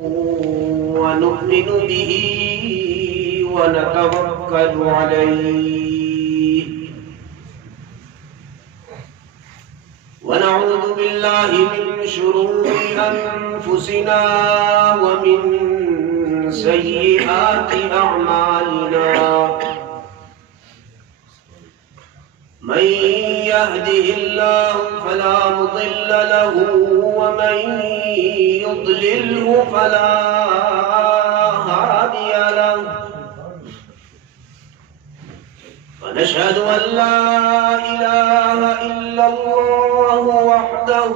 ونؤمن به ونتوكل عليه ونعوذ بالله من شرور أنفسنا ومن سيئات أعمالنا من يهده الله فلا مضل له ومن يضلله فلا هادي له ونشهد أن لا إله إلا الله وحده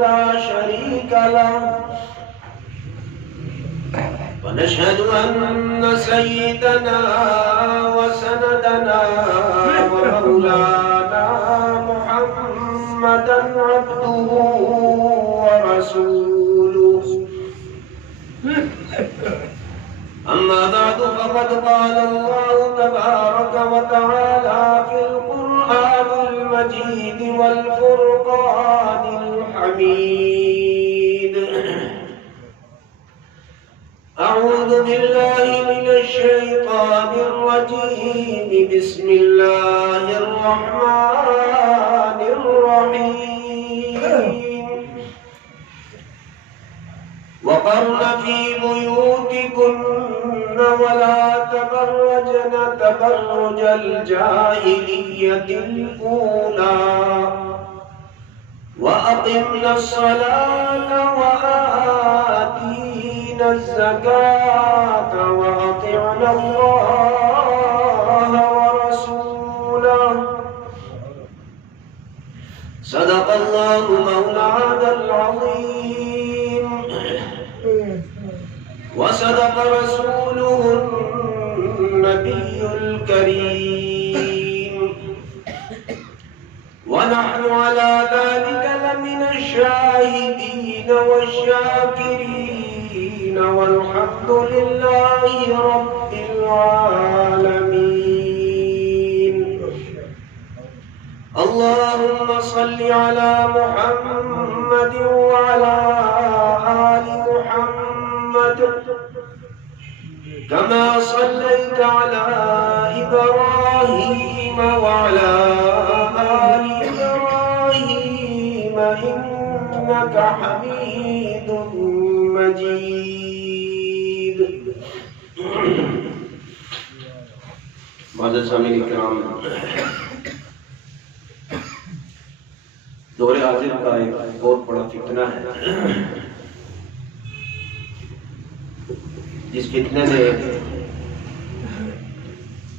لا شريك له ونشهد أن سيدنا وسندنا ومولانا محمدا عبده ورسوله أما بعد فقد قال الله تبارك وتعالى في القرآن المجيد والفرقان الحميد أعوذ بالله من الشيطان الرجيم بسم الله الرحمن الرحيم وقرن في بيوتكن ولا تبرجن تبرج الجاهلية الأولى وأقمنا الصلاة وآتينا الزكاة وأطعنا الله ورسوله صدق الله مولانا العظيم وصدق رسوله النبي الكريم ونحن على ذلك لمن الشاهدين والشاكرين والحمد لله رب العالمين اللهم صل على محمد وعلى آل محمد كما صليت على إبراهيم وعلى آل إبراهيم إنك حميد مجيد. معزز سامعین کرام، دور حاضر کا ایک بہت بڑا فتنہ ہے جس فتنے نے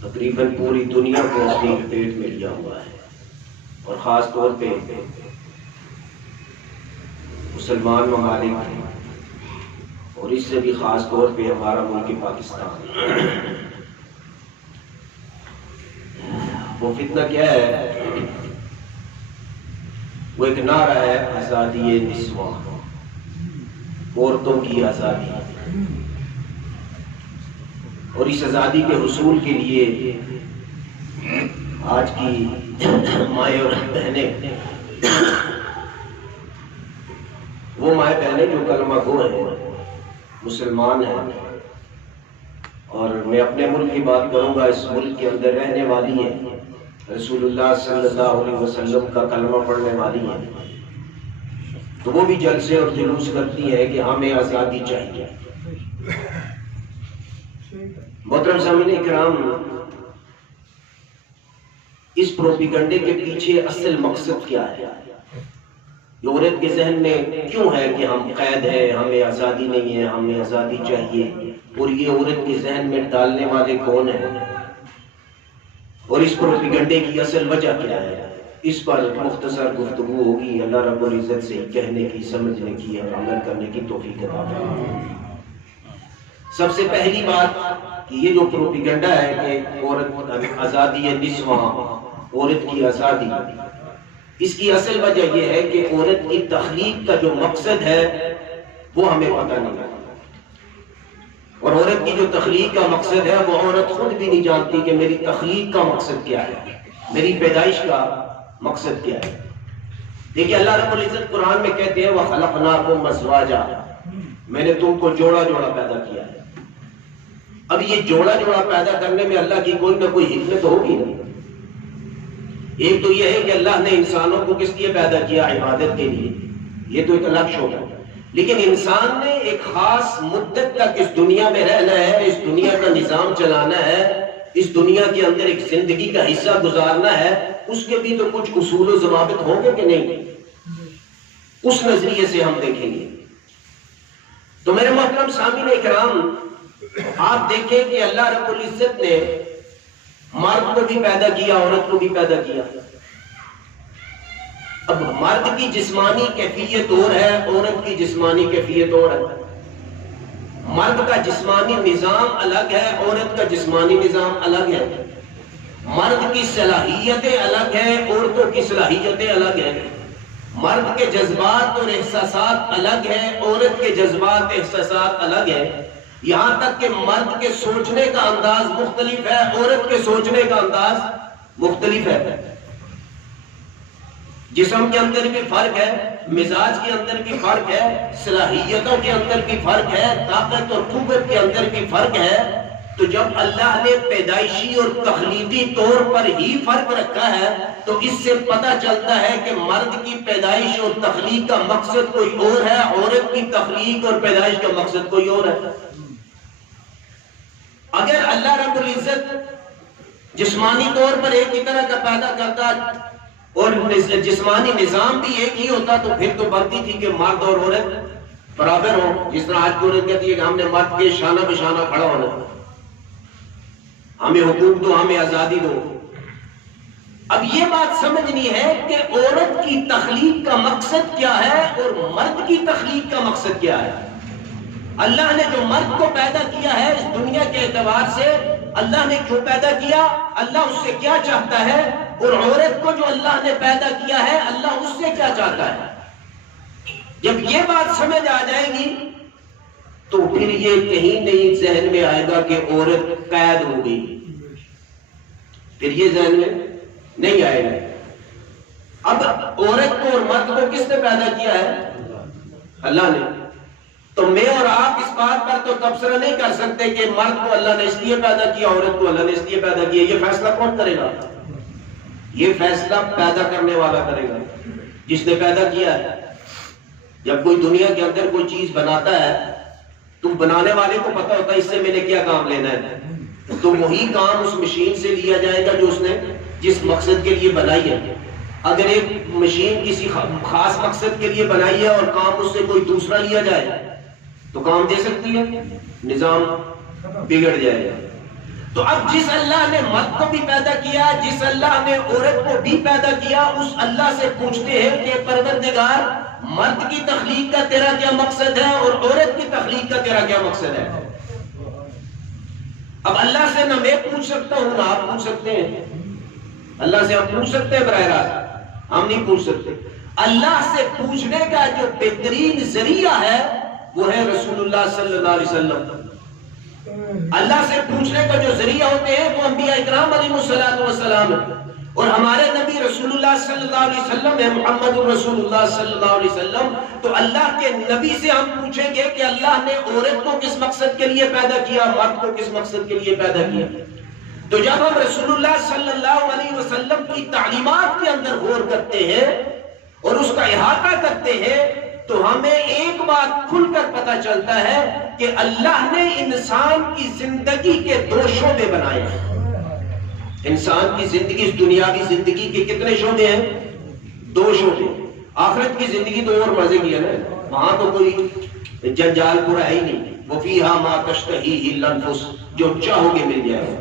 تقریباً پوری دنیا کو اپنی لپیٹ میں لیا ہوا ہے، اور خاص طور پہ مسلمان ممالک اور اس سے بھی خاص طور پہ ہمارا ملک پاکستان. وہ فتنہ کیا ہے؟ وہ ایک نعرہ ہے آزادی نسواں، عورتوں کی آزادی. اور اس آزادی کے حصول کے لیے آج کی مائیں اور بہنیں، وہ مائیں بہنیں جو کلمہ گو ہیں، مسلمان ہیں، اور میں اپنے ملک کی بات کروں گا، اس ملک کے اندر رہنے والی ہیں، رسول اللہ صلی اللہ علیہ وسلم کا کلمہ پڑھنے والی ہیں، تو وہ بھی جلسے اور جلوس کرتی ہیں کہ ہمیں آزادی چاہیے. محترم سامعین اکرام، اس پروپیگنڈے کے پیچھے اصل مقصد کیا ہے؟ یہ عورت کے ذہن میں کیوں ہے کہ ہم قید ہیں، ہمیں آزادی نہیں ہے، ہمیں آزادی چاہیے؟ اور یہ عورت کے ذہن میں ڈالنے والے کون ہیں؟ اور اس پروپیگنڈے کی اصل وجہ کیا ہے؟ اس پر مختصر گفتگو ہوگی. اللہ رب العزت سے کہنے کی، سمجھنے کی اور عمل کرنے کی توفیق عطا فرمائے. سب سے پہلی بات کہ یہ جو پروپیگنڈا ہے کہ عورت آزادی نسواں، عورت کی آزادی، اس کی اصل وجہ یہ ہے کہ عورت کی تخلیق کا جو مقصد ہے وہ ہمیں پتہ نہیں ہے. اور عورت کی جو تخلیق کا مقصد ہے وہ عورت خود بھی نہیں جانتی کہ میری تخلیق کا مقصد کیا ہے، میری پیدائش کا مقصد کیا ہے. دیکھیے اللہ رب العزت قرآن میں کہتے ہیں وَخَلَقْنَاكُمْ أَزْوَاجًا، میں نے تم کو جوڑا جوڑا پیدا کیا ہے۔ اب یہ جوڑا جوڑا پیدا کرنے میں اللہ کی کوئی نہ کوئی حکمت ہوگی نا۔ ایک تو یہ ہے کہ اللہ نے انسانوں کو کس لیے پیدا کیا؟ عبادت کے لیے، یہ تو ایک الگ شعبہ ہے۔ لیکن انسان نے ایک خاص مدت تک اس دنیا میں رہنا ہے، اس دنیا کا نظام چلانا ہے، اس دنیا کے اندر ایک زندگی کا حصہ گزارنا ہے، اس کے بھی تو کچھ اصول و ضوابط ہوں گے کہ نہیں؟ اس نظریے سے ہم دیکھیں گے۔ تو میرے محترم سامعین اکرام، آپ دیکھیں کہ اللہ رب العزت نے مرد کو بھی پیدا کیا، عورت کو بھی پیدا کیا۔ اب مرد کی جسمانی کیفیت اور ہے، عورت کی جسمانی کیفیت اور ہے۔ مرد کا جسمانی نظام الگ ہے، عورت کا جسمانی نظام الگ ہے۔ مرد کی صلاحیتیں الگ ہیں، عورتوں کی صلاحیتیں الگ ہیں۔ مرد کے جذبات اور احساسات الگ ہیں، عورت کے جذبات احساسات الگ ہیں۔ یہاں تک کہ مرد کے سوچنے کا انداز مختلف ہے، عورت کے سوچنے کا انداز مختلف ہے۔ جسم کے اندر بھی فرق ہے، مزاج کے اندر بھی فرق ہے، صلاحیتوں کے اندر بھی فرق ہے، طاقت اور قوت کے اندر بھی فرق ہے۔ تو جب اللہ نے پیدائشی اور تخلیقی طور پر ہی فرق رکھا ہے تو اس سے پتہ چلتا ہے کہ مرد کی پیدائش اور تخلیق کا مقصد کوئی اور ہے، عورت کی تخلیق اور پیدائش کا مقصد کوئی اور ہے۔ اگر اللہ رب العزت جسمانی طور پر ایک ہی طرح کا پیدا کرتا اور جسمانی نظام بھی ایک ہی ہوتا تو پھر تو بنتی تھی کہ مرد اور عورت برابر ہوں، جس طرح آج کی عورت کہتی ہے کہ ہم نے مرد کے شانہ بشانہ کھڑا ہونا، ہمیں حقوق دو، ہمیں آزادی دو۔ اب یہ بات سمجھنی ہے کہ عورت کی تخلیق کا مقصد کیا ہے اور مرد کی تخلیق کا مقصد کیا ہے۔ اللہ نے جو مرد کو پیدا کیا ہے اس دنیا کے اعتبار سے، اللہ نے کیوں پیدا کیا، اللہ اس سے کیا چاہتا ہے، اور عورت کو جو اللہ نے پیدا کیا ہے اللہ اس سے کیا چاہتا ہے۔ جب یہ بات سمجھ آ جائے گی تو پھر یہ کہیں نہیں ذہن میں آئے گا کہ عورت قید ہو گئی، پھر یہ ذہن میں نہیں آئے گا۔ اب عورت کو اور مرد کو کس نے پیدا کیا ہے؟ اللہ نے۔ تو میں اور آپ اس بات پر تو تبصرہ نہیں کر سکتے کہ مرد کو اللہ نے اس لیے پیدا کیا، عورت کو اللہ نے اس لیے پیدا کیا۔ یہ فیصلہ کون کرے گا؟ یہ فیصلہ پیدا کرنے والا کرے گا، جس نے پیدا کیا ہے۔ جب کوئی دنیا کے اندر کوئی چیز بناتا ہے تو بنانے والے کو پتا ہوتا ہے اس سے میں نے کیا کام لینا ہے، تو وہی کام اس مشین سے لیا جائے گا جو اس نے جس مقصد کے لیے بنائی ہے۔ اگر ایک مشین کسی خاص مقصد کے لیے بنائی ہے اور کام اس سے کوئی دوسرا لیا جائے تو کام دے سکتی ہے، نظام بگڑ جائے گا۔ تو اب جس اللہ نے مرد کو بھی پیدا کیا، جس اللہ نے عورت کو بھی پیدا کیا، اس اللہ سے پوچھتے ہیں کہ پروردگار مرد کی تخلیق کا تیرا کیا مقصد ہے اور عورت کی تخلیق کا تیرا کیا مقصد ہے۔ اب اللہ سے نہ میں پوچھ سکتا ہوں نہ آپ پوچھ سکتے ہیں۔ اللہ سے ہم پوچھ سکتے ہیں براہ راست؟ ہم نہیں پوچھ سکتے۔ اللہ سے پوچھنے کا جو بہترین ذریعہ ہے وہ ہے رسول اللہ صلی اللہ علیہ وسلم۔ اللہ سے پوچھنے کا جو ذریعہ ہوتے ہیں وہ انبیاء اکرام علیہ السلام اور ہمارے نبی رسول اللہ صلی اللہ علیہ وسلم ہے، محمد رسول اللہ صلی اللہ علیہ وسلم۔ تو اللہ کے نبی سے ہم پوچھیں گے کہ اللہ نے عورت کو کس مقصد کے لیے پیدا کیا، مرد کو کس مقصد کے لیے پیدا کیا۔ تو جب ہم رسول اللہ صلی اللہ علیہ وسلم کی تعلیمات کے اندر غور کرتے ہیں اور اس کا احاطہ کرتے ہیں تو ہمیں ایک بات کھل کر پتہ چلتا ہے کہ اللہ نے انسان کی زندگی کے دو شعبے بنائے ہیں۔ انسان کی زندگی، اس دنیاوی زندگی کے کتنے شعبے ہیں؟ دو شعبے۔ آخرت کی زندگی تو اور مزے کی ہے نا، وہاں تو کوئی جنجال پورا ہے ہی نہیں۔ وَفِيهَا مَا تَشْتَهِيهِ الْأَنفُسُ، جو چاہو گے مل جائے گا۔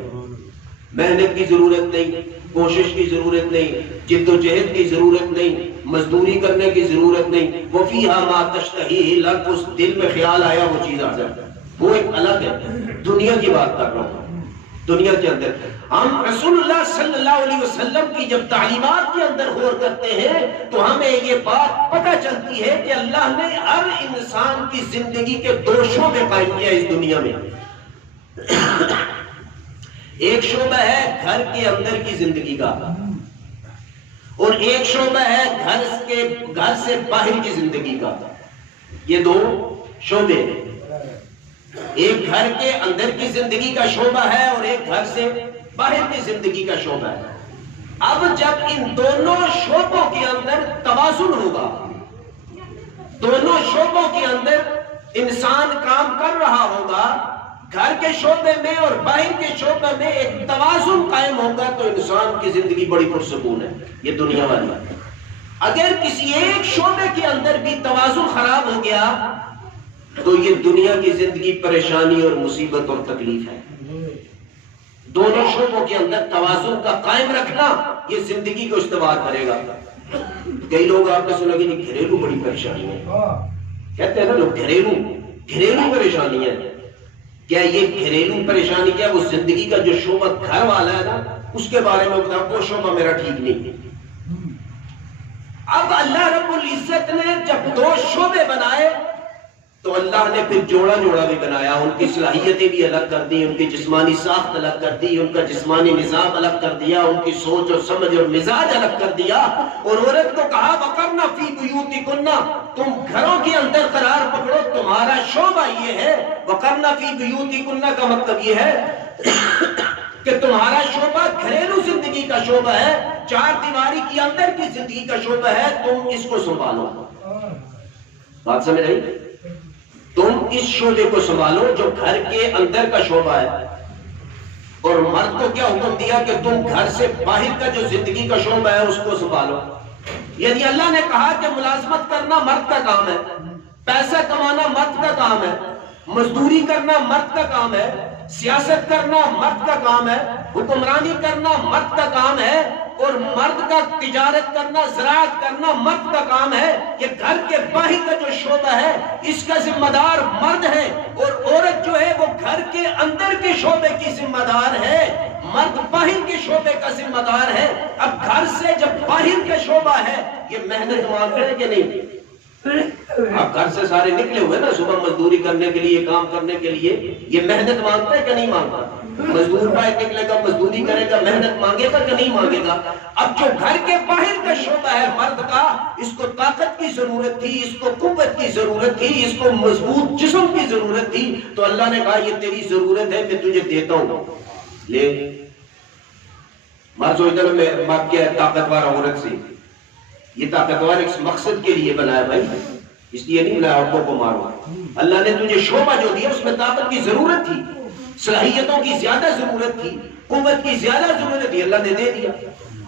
محنت کی ضرورت نہیں، کوشش کی ضرورت نہیں، جد و جہد کی ضرورت نہیں، مزدوری کرنے کی ضرورت نہیں۔ وَفِيهَا مَا تَشْتَهِيهِ الْأَنفُسُ، دل میں خیال آیا وہ چیز حاضر ہے، وہ ایک الگ ہے۔ دنیا کی بات کر رہا ہوں، دنیا کے اندر ہم رسول اللہ صلی اللہ علیہ وسلم کی جب تعلیمات کے اندر غور کرتے ہیں تو ہمیں یہ بات پتہ چلتی ہے کہ اللہ نے ہر انسان کی زندگی کے دو شعبے قائم کیا اس دنیا میں۔ ایک شعبہ ہے گھر کے اندر کی زندگی کا، اور ایک شعبہ ہے گھر سے باہر کی زندگی کا. یہ دو شعبے ہیں. ایک گھر کے اندر کی زندگی کا شعبہ ہے اور ایک گھر سے باہر کی زندگی کا شعبہ ہے. اب جب ان دونوں شعبوں کے اندر توازن ہوگا، دونوں شعبوں کے اندر انسان کام کر رہا ہوگا، گھر کے شعبے میں اور باہر کے شعبے میں ایک توازن قائم ہوگا، تو انسان کی زندگی بڑی پرسکون ہے. یہ دنیا والی. اگر کسی ایک شعبے کے اندر بھی توازن خراب ہو گیا تو یہ دنیا کی زندگی پریشانی اور مصیبت اور تکلیف ہے. دونوں شعبوں کے اندر توازن کا قائم رکھنا یہ زندگی کو استوار کرے گا. کئی لوگ آپ نے سنا کہ گھریلو بڑی پریشانی ہے، کہتے ہیں نا لوگ گھریلو پریشانی ہے. کیا یہ گھریلو پریشانی کیا وہ زندگی کا جو شعبہ گھر والا ہے نا اس کے بارے میں بتا، وہ شعبہ میرا ٹھیک نہیں ہے. اب اللہ رب العزت نے جب دو شعبے بنائے تو اللہ نے پھر جوڑا بھی بنایا. ان کی صلاحیتیں بھی الگ کر دی، ان کی جسمانی ساخت الگ کر دی، ان کا جسمانی نظام الگ کر دیا، ان کی سوچ اور سمجھ اور مزاج الگ کر دیا. اور عورت کو کہا وَقَرْنَ فِي بُيُوتِكُنَّ، تم گھروں کے اندر قرار پکڑو، تمہارا شعبہ یہ ہے. وَقَرْنَ فِي بُيُوتِكُنَّ کا مطلب یہ ہے کہ تمہارا شعبہ گھریلو زندگی کا شعبہ ہے، چار دیواری کی اندر کی زندگی کا شعبہ ہے، تم اس کو سنبھالو. بات سمجھ رہی؟ تم اس شعبے کو سنبھالو جو گھر کے اندر کا شعبہ ہے. اور مرد کو کیا حکم دیا کہ تم گھر سے باہر کا جو زندگی کا شعبہ ہے اس کو سنبھالو. یعنی اللہ نے کہا کہ ملازمت کرنا مرد کا کام ہے، پیسہ کمانا مرد کا کام ہے، مزدوری کرنا مرد کا کام ہے، سیاست کرنا مرد کا کام ہے، حکمرانی کرنا مرد کا کام ہے، اور مرد کا تجارت کرنا، زراعت کرنا مرد کا کام ہے. کہ گھر کے باہر کا جو شعبہ ہے اس کا ذمہ دار مرد ہے، اور عورت جو ہے وہ گھر کے اندر کے شعبے کی ذمہ دار ہے، مرد باہر کے شعبے کا ذمہ دار ہے. اب گھر سے جب باہر کا شعبہ ہے یہ محنت مانگتا ہے کہ نہیں؟ آپ گھر سے سارے نکلے ہوئے نا صبح مزدوری کرنے کے لیے، کام کرنے کے لیے، یہ محنت مانگتا ہے کہ نہیں مانگتا؟ مزدور باہر نکلے گا، مزدوری کرے گا، محنت مانگے گا کہ نہیں مانگے گا؟ اب جو گھر کے باہر کا شعبہ ہے مرد کا، اس کو طاقت کی ضرورت تھی، اس کو قوت کی ضرورت تھی، اس کو مضبوط جسم کی ضرورت تھی، تو اللہ نے کہا یہ تیری ضرورت ہے، میں تجھے دیتا ہوں، لے. مرد سوچتا ہے میں بات کیا ہے طاقتور عورت سے، یہ طاقتور ایک مقصد کے لیے بنایا بھائی، اس لیے نہیں بنایا عورتوں کو مارو. اللہ نے تجھے شعبہ جو دیا اس میں طاقت کی ضرورت تھی، صلاحیتوں کی زیادہ ضرورت تھی، قوت کی زیادہ ضرورت تھی، اللہ نے دے دیا.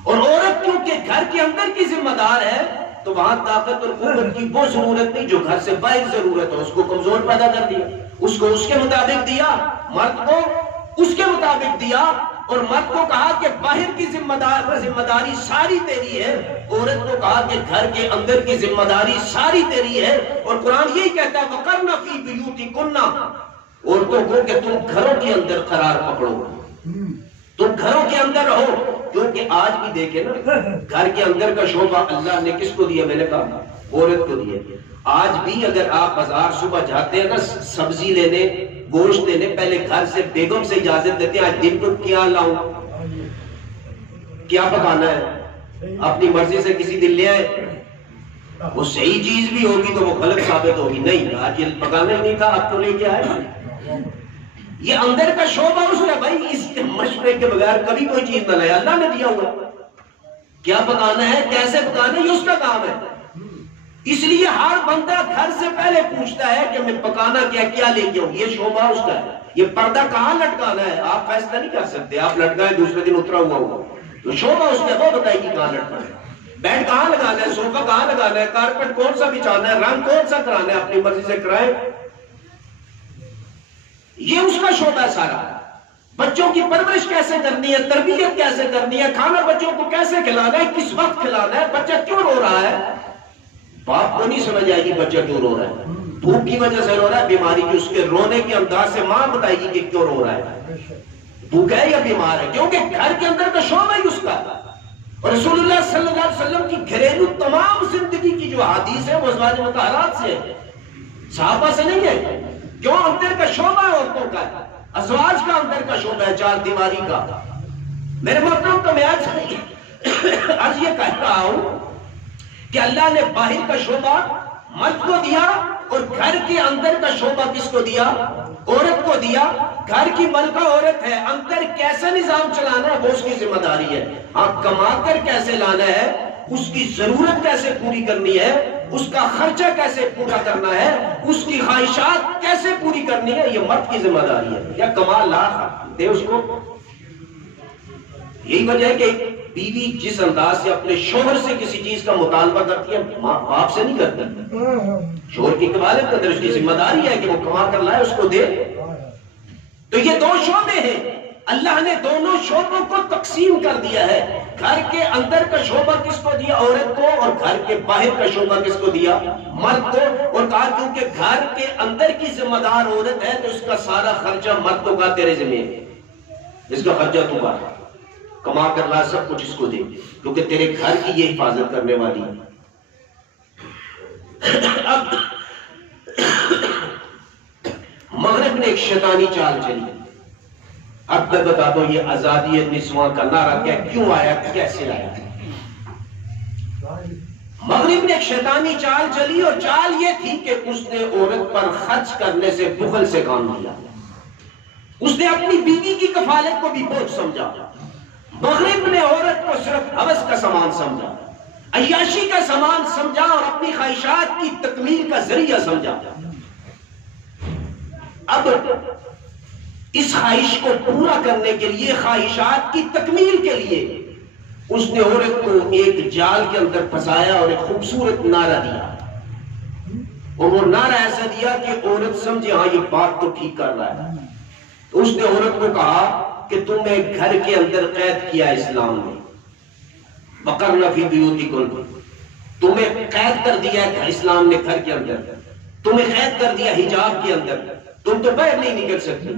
اور عورت کیونکہ گھر کے اندر کی ذمہ دار ہے تو وہاں طاقت اور قوت کی وہ ضرورت نہیں جو گھر سے باہر ضرورت ہے، اس کو کمزور پیدا کر دیا، اس کو اس کے مطابق دیا، مرد کو اس کے مطابق دیا. اور مرد کو کہا کہ باہر کی ذمہ داری ساری تیری ہے، عورت کو کہا کہ گھر کے اندر کی ذمہ داری ساری تیری ہے. اور قرآن یہی کہتا ہے وَقَرْنَ فِي بُيُوتِكُنَّ، عورتوں کو کہ تم گھروں کے اندر قرار پکڑو، تم گھروں کے اندر رہو. کیونکہ آج بھی دیکھیں نا گھر کے اندر کا شعبہ اللہ نے کس کو دیا؟ میں نے کہا عورت کو دیا. آج بھی اگر آپ بازار صبح جاتے ہیں نا سبزی لینے، گوشت لینے، پہلے گھر سے بیگم سے اجازت دیتے ہیں آج دن کو کیا لاؤں، کیا پکانا ہے، اپنی مرضی سے کسی دن لے آئے. وہ صحیح چیز بھی ہوگی تو وہ غلط ثابت ہوگی، نہیں آج یہ پکانا ہی نہیں تھا اب تو لے کے آئے. یہ اندر کا شعبہ اس نے بھائی اس کے مشورے کے بغیر کبھی کوئی چیز نہ لائے، اللہ نے دیا ہوا کیا پکانا ہے، کیسے پکانا ہے، یہ اس کا کام ہے. اس لیے ہر بندہ گھر سے پہلے پوچھتا ہے کہ میں پکانا کیا لے کے آؤں، یہ شعبہ اس کا ہے. یہ پردہ کہاں لٹکانا ہے آپ فیصلہ نہیں کر سکتے، آپ لٹکائیں دوسرے دن اترا ہوا ہوگا، تو شعبہ اس نے وہ بتائے گی کہاں لٹکانا ہے، بیڈ کہاں لگانا ہے، صوفہ کہاں لگانا ہے، کارپٹ کون سا بچھانا ہے، رنگ کون سا کرانا ہے، اپنی مرضی سے کرائیں. یہ اس کا شعبہ ہے سارا. بچوں کی پرورش کیسے کرنی ہے، تربیت کیسے کرنی ہے، کھانا بچوں کو کیسے کھلانا ہے، کس وقت کھلانا ہے، بچہ کیوں رو رہا ہے، باپ کو نہیں سمجھ آئے گی بچہ کیوں رو رہا ہے، بھوک کی وجہ سے رو رہا ہے، بیماری کی، اس کے رونے کے انداز سے ماں بتائے گی کہ کیوں رو رہا ہے، بھوک ہے یا بیمار ہے، کیونکہ گھر کے اندر کا شعبہ ہی اس کا. اور رسول اللہ صلی اللہ علیہ وسلم کی گھریلو تمام زندگی کی جو حدیث ہے وہ ازواج مطہرات سے ہے، صحابہ سے نہیں ہے. کیوں؟ اندر کا شعبہ ہے عورتوں کا، ازواج کا اندر کا شعبہ ہے چار دیواری کا. میرے محترم تو میں آج عرض یہ کہہ رہا ہوں کہ اللہ نے باہر کا شعبہ مرد کو دیا اور گھر کے اندر کا شعبہ کس کو دیا؟ عورت کو دیا. گھر کی ملکہ عورت ہے, اندر کیسا نظام چلانا ہے وہ اس کی ذمہ داری ہے. آپ کما کر کیسے لانا ہے, اس کی ضرورت کیسے پوری کرنی ہے, اس کا خرچہ کیسے پورا کرنا ہے, اس کی خواہشات کیسے پوری کرنی ہے, یہ مرد کی ذمہ داری ہے. یا کما لا دے اس کو. یہی وجہ ہے کہ بیوی جس انداز سے اپنے شوہر سے کسی چیز کا مطالبہ کرتی ہے ماں باپ سے نہیں کرتی. شوہر کی کفالت کے اندر اس کی ذمہ داری ہے کہ وہ کما کر لائے, اس کو دے. تو یہ دو شعبے ہیں, اللہ نے دونوں شعبوں کو تقسیم کر دیا ہے. گھر کے اندر کا شعبہ کس کو دیا؟ عورت کو. اور گھر کے باہر کا شعبہ کس کو دیا؟ مرد کو. اور کہا کیونکہ گھر کے اندر کی ذمہ دار عورت ہے تو اس کا سارا خرچہ مرد کو کا تیرے ذمہ ہے, اس کا خرچہ تو کا کما کر لا, سب کچھ اس کو دے کیونکہ تیرے گھر کی یہ حفاظت کرنے والی ہے. اب مغرب نے ایک شیطانی چال چلی. اب میں بتا دو یہ آزادی نسواں کا نعرہ کیا کیوں آیا, کیسے آیا. مغرب نے ایک شیطانی چال چلی اور چال یہ تھی کہ اس نے عورت پر خرچ کرنے سے بخل سے کام لیا. اس نے اپنی بیوی کی کفالت کو بھی بوجھ سمجھا. مغرب نے عورت کو صرف ہوس کا سامان سمجھا, عیاشی کا سامان سمجھا اور اپنی خواہشات کی تکمیل کا ذریعہ سمجھا. اب اس خواہش کو پورا کرنے کے لیے, خواہشات کی تکمیل کے لیے اس نے عورت کو ایک جال کے اندر پھنسایا اور ایک خوبصورت نعرہ دیا. اور وہ نعرہ ایسا دیا کہ عورت سمجھے ہاں یہ بات تو ٹھیک کر رہا ہے. اس نے عورت کو کہا کہ تمہیں گھر کے اندر قید کیا اسلام نے, وقرن فی بیوتکن, تمہیں قید کر دیا اسلام نے گھر کے اندر, تمہیں قید کر دیا حجاب کے اندر. تم تو باہر نہیں نکل سکتی,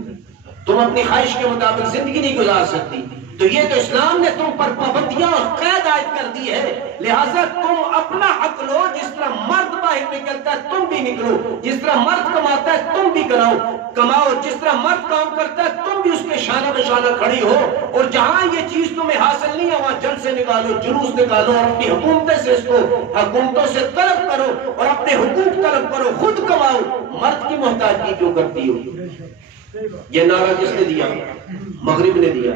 تم اپنی خواہش کے مطابق زندگی نہیں گزار سکتی. تو یہ تو اسلام نے تم پر پابندیاں اور قید عائد کر دی ہے. لہٰذا تم اپنا حق لو. جس طرح مرد باہر نکلتا ہے تم بھی نکلو, جس طرح مرد کماتا ہے تم بھی کماؤ, جس طرح مرد کام کرتا ہے تم بھی اس کے شانہ بہ شانہ کھڑی ہو. اور جہاں یہ چیز تمہیں حاصل نہیں ہے وہاں جلسے نکالو, جلوس نکالو اور اپنی حکومتیں سے اس کو حکومتوں سے طلب کرو اور اپنے حقوق طلب کرو, خود کماؤ. مرد کی محتاجگی کیوں کرتی ہو؟ یہ نعرہ کس نے دیا؟ مغرب نے دیا.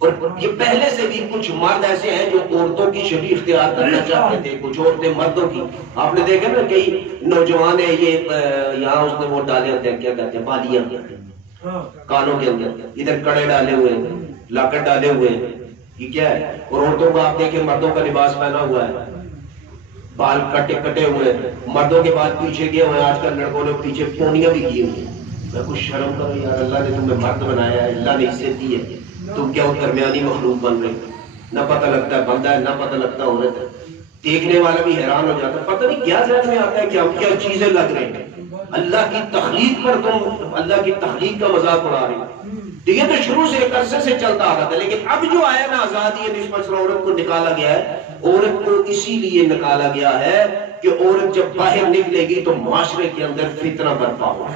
اور یہ پہلے سے بھی کچھ مرد ایسے ہیں جو عورتوں کی شبیہ اختیار کرنا چاہتے تھے, کچھ عورتیں مردوں کی. آپ نے دیکھا نا کئی نوجوان ہیں یہ یہاں اس نے وہ ڈالے ہوتے ہیں, کیا کہتے ہیں, بالیاں کانوں کے اندر, ادھر کڑے ڈالے ہوئے ہیں, لاکٹ ڈالے ہوئے ہیں, یہ کیا ہے. اور عورتوں کو آپ دیکھیں مردوں کا لباس پہنا ہوا ہے, بال کٹے ہوئے ہیں, مردوں کے بال پیچھے کیے ہوئے ہیں. آج کل لڑکوں نے پیچھے پونیاں بھی کی ہوئی ہیں. میں کچھ شرم کرو یار, اللہ نے تمہیں مرد بنایا ہے, اللہ نے عزت دی ہے, تم کیا درمیانی مخلوق بن رہے, نہ پتہ لگتا ہے بندہ ہے, نہ پتہ لگتا عورت ہے. دیکھنے والا بھی حیران ہو جاتا ہے, پتہ نہیں کیا ذہن میں آتا ہے کہ ہم کیا چیزیں لگ رہے ہیں. اللہ کی تخلیق پر تم اللہ کی تخلیق کا مذاق اڑا رہے ہیں. یہ تو شروع سے ایک عرصے سے چلتا آ رہا تھا, لیکن اب جو آیا نا آزادی نسبت عورت کو نکالا گیا ہے. عورت کو اسی لیے نکالا گیا ہے کہ عورت جب باہر نکلے گی تو معاشرے کے اندر فتنہ برپا ہوگا,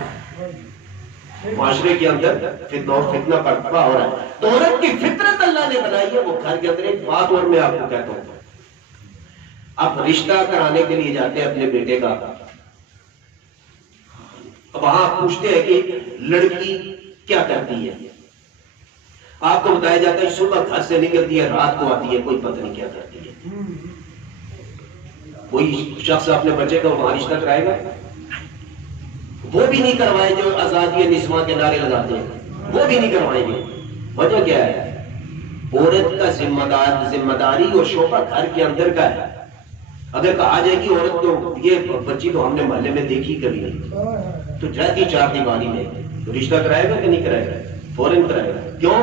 معاشرے کے اندر فتنہ برپا ہو رہا ہے. تو عورت کی فطرت اللہ نے بنائی ہے وہ گھر کے اندر. ایک بات اور میں آپ کو کہتا ہوں, آپ رشتہ کرانے کے لیے جاتے ہیں اپنے بیٹے کا, وہاں پوچھتے ہیں کہ لڑکی کیا کرتی ہے. آپ کو بتایا جاتا ہے صبح گھر سے نکلتی ہے, رات کو آتی ہے, کوئی پتہ نہیں کیا کرتی ہے. کوئی شخص اپنے بچے کا وہاں رشتہ کرائے گا؟ وہ بھی نہیں کروائیں جو آزادی نسواں کے نعرے لگاتے ہیں, وہ بھی نہیں کروائیں گے. وجہ کیا ہے؟ عورت کا ذمہ داری اور شعبہ گھر کے اندر کا ہے. اگر کہا جائے کہ عورت تو یہ بچی تو ہم نے محلے میں دیکھی کبھی نہیں, تو جاتی چار دیواری میں, تو رشتہ کرائے گا کہ نہیں کرائے گا؟ فوراً کرائے گا. کیوں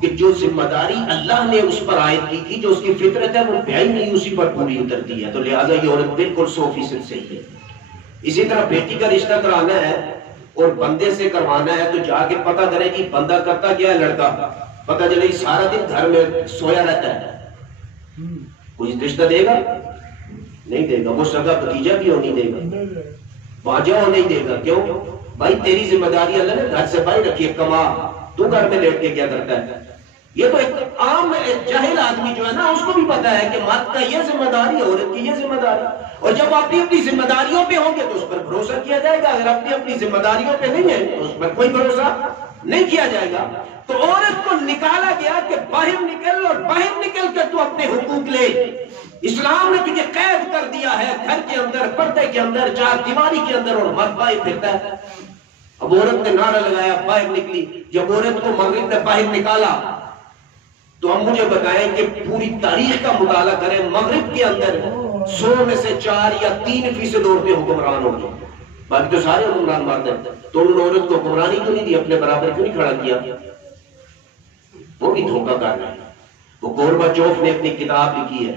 کہ جو ذمہ داری اللہ نے اس پر عائد کی تھی, جو اس کی فطرت ہے وہ بیائی نہیں اسی پر پوری اترتی ہے. تو لہٰذا یہ عورت بالکل 100% صحیح ہے. اسی طرح بیٹی کا رشتہ کرانا ہے اور بندے سے کروانا ہے تو جا کے پتہ کرے کہ بندہ کرتا کیا ہے, لڑکا. پتہ چلے سارا دن گھر میں سویا رہتا ہے, کوئی رشتہ دے گا؟ نہیں دے گا. وہ سگا بھتیجا بھی ہو نہیں دے گا, باجا ہو نہیں دے گا. کیوں بھائی؟ تیری ذمہ داری اللہ نے گھر سے باہر رکھی ہے, کما. تو گھر میں لیٹ کے کیا کرتا ہے؟ یہ تو ایک عام جاہل آدمی جو ہے نا اس کو بھی پتا ہے کہ مرد کا یہ ذمہ داری ہے، عورت کی یہ ذمہ داری، اور جب اپنی اپنی ذمہ داریوں پہ ہوں گے تو اس پر بھروسہ کیا جائے گا، اگر اپنی اپنی ذمہ داریوں پہ نہیں ہے تو اس پر کوئی بھروسہ نہیں کیا جائے گا۔ تو عورت کو نکالا گیا کہ باہر نکل، اور باہر نکل کے تو اپنے حقوق لے۔ اسلام نے تجھے قید کر دیا ہے گھر کے اندر، پردے کے اندر، چار دیواری کے اندر، اور مرد باہر پھرتا ہے۔ اب عورت نے نعرہ لگایا، باہر نکلی۔ جب عورت کو مغرب میں باہر نکالا تو ہم مجھے بتائیں کہ پوری تاریخ کا مطالعہ کریں، مغرب کے اندر 100 میں سے 4 یا 3% عورتیں حکمران ہوں گے، باقی تو سارے حکمران مرد ہیں۔ تو انہوں نے عورت کو حکمرانی کیوں نہیں دی، اپنے برابر کیوں نہیں کھڑا کیا؟ وہ بھی دھوکہ کر رہے ہیں۔ وہ گورباچوف نے اپنی کتاب لکھی ہے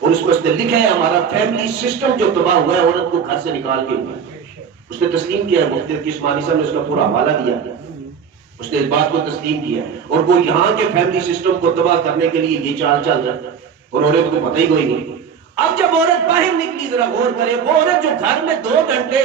اور اس میں اس نے لکھا ہے ہمارا فیملی سسٹم جو تباہ ہوا ہے عورت کو گھر سے نکال کے ہوا ہے۔ اس نے تسلیم کیا ہے، مفتی عثمانی صاحب نے اس کا پورا حوالہ دیا، اس نے اس بات کو تسلیم کیا، اور وہ یہاں کے فیملی سسٹم کو تباہ کرنے کے لیے یہ چال چل رہا ہے، اور عورت کو پتہ ہی کوئی نہیں۔ اب جب عورت باہر نکلی، ذرا غور کرے، وہ عورت جو گھر میں 2 گھنٹے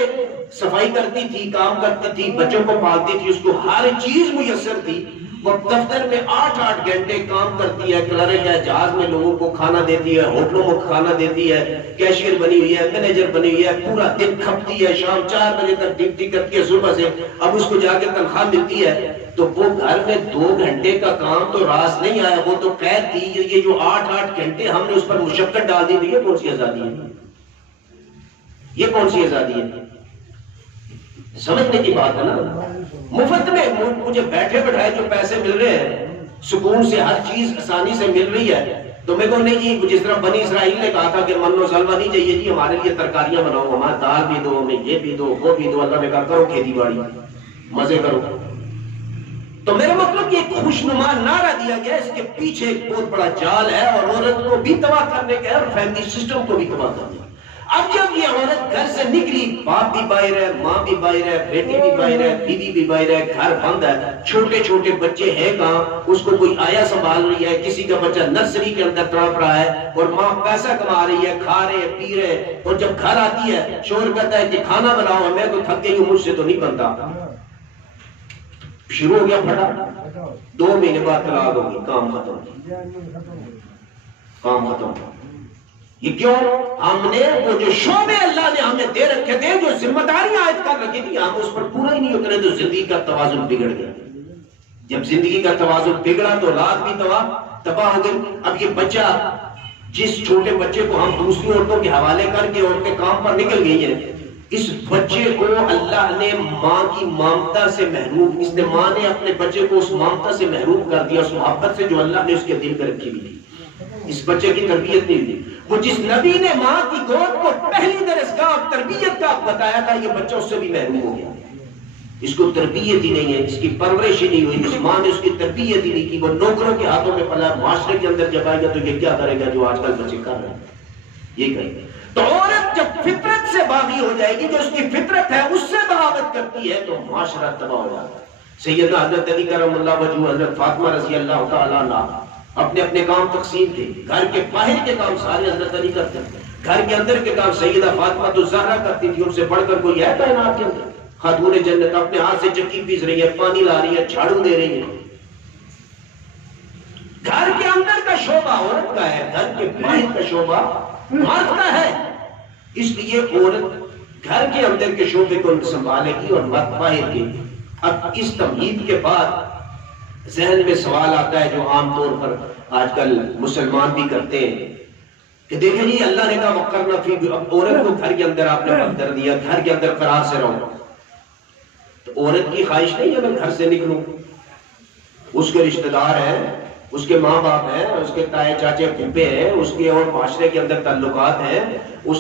صفائی کرتی تھی، کام کرتی تھی، بچوں کو پالتی تھی، اس کو ہر چیز میسر تھی، وہ دفتر میں 8 گھنٹے کام کرتی ہے، کلرک ہے، جہاز میں لوگوں کو کھانا دیتی ہے، ہوٹلوں میں کھانا دیتی ہے، کیشیئر بنی ہوئی ہے، مینیجر بنی ہوئی ہے، پورا دن کھپتی ہے، شام 4 بجے تک ڈیوٹی کرتی ہے صبح سے، اب اس کو جا کے تنخواہ ملتی ہے، تو وہ گھر میں 2 گھنٹے کا کام تو راس نہیں آیا، وہ تو قید تھی۔ یہ جو 8 گھنٹے ہم نے اس پر مشقت ڈال دی تھی، یہ کون سی آزادی ہے؟ یہ کون سی آزادی ہے؟ سمجھنے کی بات ہے نا۔ مفت میں مجھے بیٹھے بٹھائے جو پیسے مل رہے ہیں، سکون سے ہر چیز آسانی سے مل رہی ہے، تو میں کو نہیں جی، جس طرح بنی اسرائیل نے کہا تھا کہ من و سلوہ نہیں چاہیے جی، ہمارے لیے ترکاریاں بناؤ، ہمارا دال بھی دو، ہمیں یہ بھی دو، وہ بھی دو، اللہ نے کہا کرو کھیتی باڑی، مزے کرو۔ تو میرا مطلب یہ ایک خوشنما نعرہ دیا گیا، اس کے پیچھے ایک بہت بڑا جال ہے، اور عورت کو بھی تباہ کرنے کا ہے اور فیملی سسٹم کو بھی تباہ کرنے کا۔ اب جب یہ عورت گھر سے نکلی، باپ بھی باہر ہے، ماں بھی باہر ہے، بیٹی بھی باہر ہے، بیوی بھی باہر ہے، گھر بند ہے، چھوٹے چھوٹے بچے ہیں کہاں، اس کو کوئی آیا سنبھال رہی ہے، کسی کا بچہ نرسری کے اندر تڑپ رہا ہے، اور ماں پیسہ کما رہی ہے، کھا رہے ہیں، پی رہے ہیں، اور جب گھر آتی ہے شوہر کہتا ہے کہ کھانا بناؤ، میں تو تھک گئی ہوں، مجھ سے تو نہیں بنتا، شروع ہو گیا پھٹا۔ 2 مہینے بعد طلاق ہوگی، کام ختم، کام ختم۔ یہ کیوں؟ ہم نے وہ جو شعبے اللہ نے ہمیں دے رکھے تھے، جو ذمہ داریاں عائد کر رکھی تھی، ہم اس پر پورا ہی نہیں اترے، تو زندگی کا توازن بگڑ گیا۔ جب زندگی کا توازن بگڑا تو رات بھی تباہ ہو گئی۔ اب یہ بچہ، جس چھوٹے بچے کو ہم دوسری عورتوں کے حوالے کر کے عورتیں کام پر نکل گئی ہیں، اس بچے کو اللہ نے ماں کی ممتا سے محروم، اس نے ماں نے اپنے بچے کو اس ممتا سے محروم کر دیا، اس محبت سے جو اللہ نے اس کے دل پر رکھی ہوئی تھی۔ اس بچے کی تربیت نہیں ہوئی۔ وہ جس نبی نے ماں کی گود کو پہلی درسگاہ تربیت کا بتایا تھا، یہ بچہ اس سے بھی محروم ہو گیا۔ اس کو تربیت ہی نہیں ہے، اس کی پرورش ہی نہیں ہوئی، اس ماں نے اس کی تربیت ہی نہیں کی، وہ نوکروں کے ہاتھوں میں پلا۔ معاشرے کے اندر جب آئے گا تو یہ کیا کرے گا جو آج کل بچے کر رہے ہیں، یہ کرے گا۔ تو عورت جب فطرت سے باغی ہو جائے گی، جو اس کی فطرت ہے اس سے بغاوت کرتی ہے، تو معاشرہ تباہ ہو جاتا ہے۔ سیدنا حضرت علی کرم اللہ وجہہ، حضرت فاطمہ رضی اللہ تعالیٰ عنہ، اپنے اپنے کام تقسیم تھے۔ گھر کے باہر کے کام سارے حضرت علی کرتے تھے، گھر کے اندر کے کام سیدہ فاطمہ تو زہرا کرتی تھی، ان سے بڑھ کر کوئی ہے کائنات کے اندر؟ خاتون جنت اپنے ہاتھ سے چکی پیس رہی ہے، پانی لا رہی ہے، جھاڑو دے رہی ہے۔ گھر کے اندر کا شعبہ عورت کا ہے، گھر کے باہر کا شعبہ مرد کا ہے۔ اس لیے عورت گھر کے اندر کے شعبے کو سنبھالے گی اور مرد باہر کے۔ اب اس تمہید کے بعد ذہن میں سوال آتا ہے جو عام طور پر آج کل مسلمان بھی کرتے ہیں کہ دیکھیں جی اللہ نے کہا وقرنا فی، اب عورت کو گھر کے اندر آپ نے بند کر دیا، گھر کے اندر قرار سے رہو، تو عورت کی خواہش نہیں ہے میں گھر سے نکلوں، اس کے رشتہ دار ہیں، اس کے ماں باپ ہیں، اس کے تائے چاچے پھوپھے ہیں، اس کے اور معاشرے کے اندر تعلقات ہیں، اس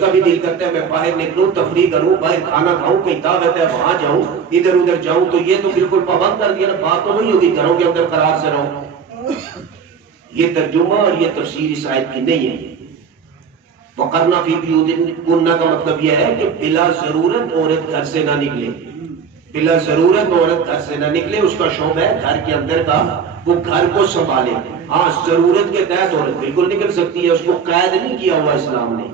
کا بھی دل کرتا ہے میں باہر نکلوں، تفریح کروں، باہر کھانا کھاؤں، کہیں دعوت ہے وہاں جاؤں، ادھر ادھر جاؤں، تو یہ تو بالکل پابند کر دیا نا، بات تو وہی ہوگی گھروں کے اندر قرار سے رہو۔ یہ ترجمہ اور یہ تفسیر اس آیت کی نہیں ہے۔ وقرنا فی بیوتکن کا مطلب یہ ہے کہ بلا ضرورت عورت گھر سے نہ نکلے، بلا ضرورت عورت گھر سے نہ نکلے، اس کا شعبہ ہے گھر کے اندر کا، وہ گھر کو سنبھالے۔ ہاں ضرورت کے تحت عورت بالکل نکل سکتی ہے، اس کو قید نہیں کیا ہوا اسلام نے،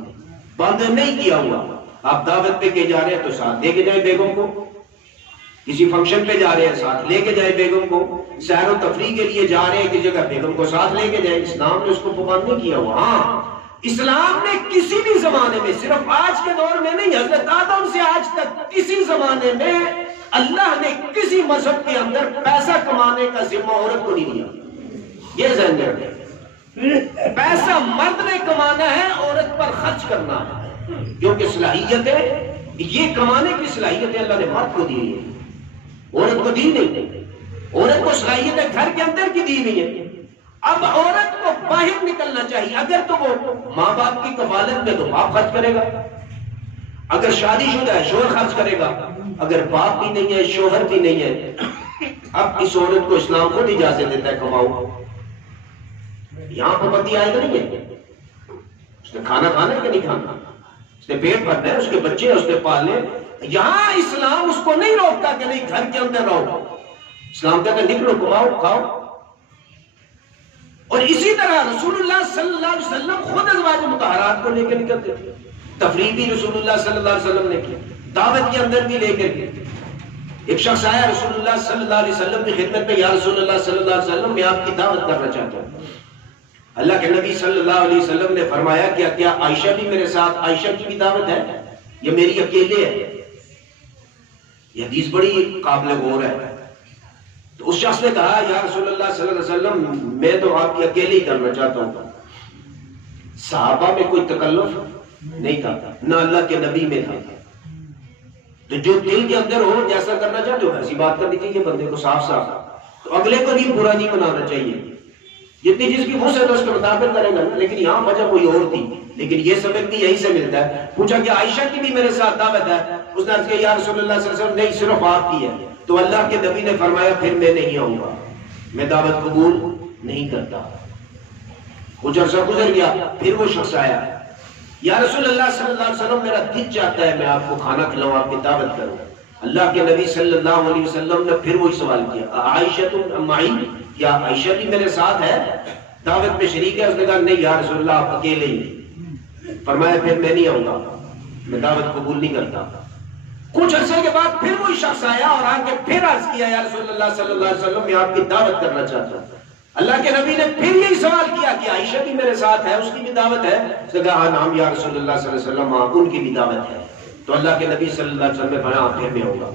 بند نہیں کیا ہوا۔ آپ دعوت پہ کے جا رہے ہیں تو ساتھ دے کے جائیں بیگم کو، کسی فنکشن پہ جا رہے ہیں ساتھ لے کے جائے بیگم کو، سیر و تفریح کے لیے جا رہے ہیں کسی جگہ بیگم کو ساتھ لے کے جائے، اسلام نے اس کو پابند نہیں کیا ہوا۔ ہاں اسلام نے کسی بھی زمانے میں، صرف آج کے دور میں نہیں، حضرت آدم سے آج تک کسی زمانے میں اللہ نے کسی مذہب کے اندر پیسہ کمانے کا ذمہ عورت کو نہیں دیا۔ یہ ذہن میں رکھیں، پیسہ مرد نے کمانا ہے، عورت پر خرچ کرنا ہے، کیونکہ صلاحیت ہے، یہ کمانے کی صلاحیت اللہ نے مرد کو دی ہے، عورت کو دی نہیں۔ عورت کو صلاحیت گھر کے اندر کی دی ہوئی ہے۔ اب عورت کو باہر نکلنا چاہیے، اگر تو وہ ماں باپ کی کفالت میں تو باپ خرچ کرے گا، اگر شادی شدہ ہے شوہر خرچ کرے گا، اگر باپ بھی نہیں ہے شوہر بھی نہیں ہے، اب اس عورت کو اسلام خود اجازت دیتا ہے کماؤ۔ یہاں پابندی آئے گا نہیں ہے، اس نے کھانا کھانا ہے کہ نہیں کھانا، اس نے پیٹ بھرنا ہے، اس کے بچے اس نے پالنے۔ یہاں اسلام اس کو نہیں روکتا کہ نہیں گھر کے اندر رہو، اسلام کہتا ہے نکلو کماؤ کھاؤ۔ اور اسی طرح رسول اللہ صلی اللہ علیہ وسلم خود ازواج مطہرات کو لے کے نکلتے تھے، تفریح بھی رسول اللہ صلی اللہ علیہ وسلم نے کی، دعوت کے اندر بھی لے کر کے۔ ایک شخص آیا رسول اللہ صلی اللہ علیہ وسلم کی خدمت میں، یا رسول اللہ صلی اللہ علیہ وسلم میں آپ کی دعوت کرنا چاہتا ہوں۔ اللہ کے نبی صلی اللہ علیہ وسلم نے فرمایا کیا عائشہ بھی میرے ساتھ؟ عائشہ کی بھی دعوت ہے یا میری اکیلے ہے؟ یہ حدیث بڑی قابل غور ہے۔ تو اس شخص نے کہا یا رسول اللہ صلی اللہ علیہ وسلم میں تو آپ کی اکیلے ہی کرنا چاہتا ہوں۔ صحابہ میں کوئی تکلف نہیں تھا، نہ اللہ کے نبی میں تھا۔ تو جو دل کے اندر ہو جیسا کرنا چاہتے ہو ایسی بات کرنی چاہیے بندے کو صاف صاف، تو اگلے کو بھی برا نہیں بنانا چاہیے، جتنی جس کی وسعت ہے اس کے مطابق کرے گا۔ لیکن یہاں وجہ کوئی اور تھی، لیکن یہ سبق بھی یہی سے ملتا ہے۔ پوچھا کہ عائشہ کی بھی میرے ساتھ دعوت ہے؟ اس نے عرض کیا یا رسول اللہ صلی اللہ علیہ وسلم نہیں، صرف آپ کی ہے۔ تو اللہ کے نبی نے فرمایا پھر میں نہیں آؤں گا، میں دعوت قبول نہیں کرتا۔ کچھ عرصہ گزر گیا، پھر وہ شخص آیا، یا رسول اللہ صلی اللہ علیہ وسلم میرا دل چاہتا ہے میں آپ کو کھانا کھلاؤں، آپ کی دعوت کروں۔ اللہ کے نبی صلی اللہ علیہ وسلم نے پھر وہی سوال کیا عائشہ معی، کیا عائشہ بھی میرے ساتھ ہے، دعوت میں شریک ہے؟ اس نے کہا نہیں یا رسول اللہ آپ اکیلے ہی۔ فرمایا پھر میں نہیں آؤں گا، میں دعوت قبول نہیں کرتا۔ کچھ عرصے کے بعد پھر وہی شخص آیا اور آ کے پھر عرض کیا یا رسول اللہ صلی اللہ علیہ وسلم میں آپ کی دعوت کرنا چاہتا ہوں۔ اللہ کے نبی نے پھر یہی سوال کیا کہ عائشہ بھی میرے ساتھ ہے، اس کی بھی دعوت ہے؟ اس نے کہا ہاں نام یا رسول اللہ صلی اللہ علیہ وسلم ہاں ان کی بھی دعوت ہے۔ تو اللہ کے نبی صلی اللہ علیہ وسلم نے فرمایا پھر میں آؤں گا۔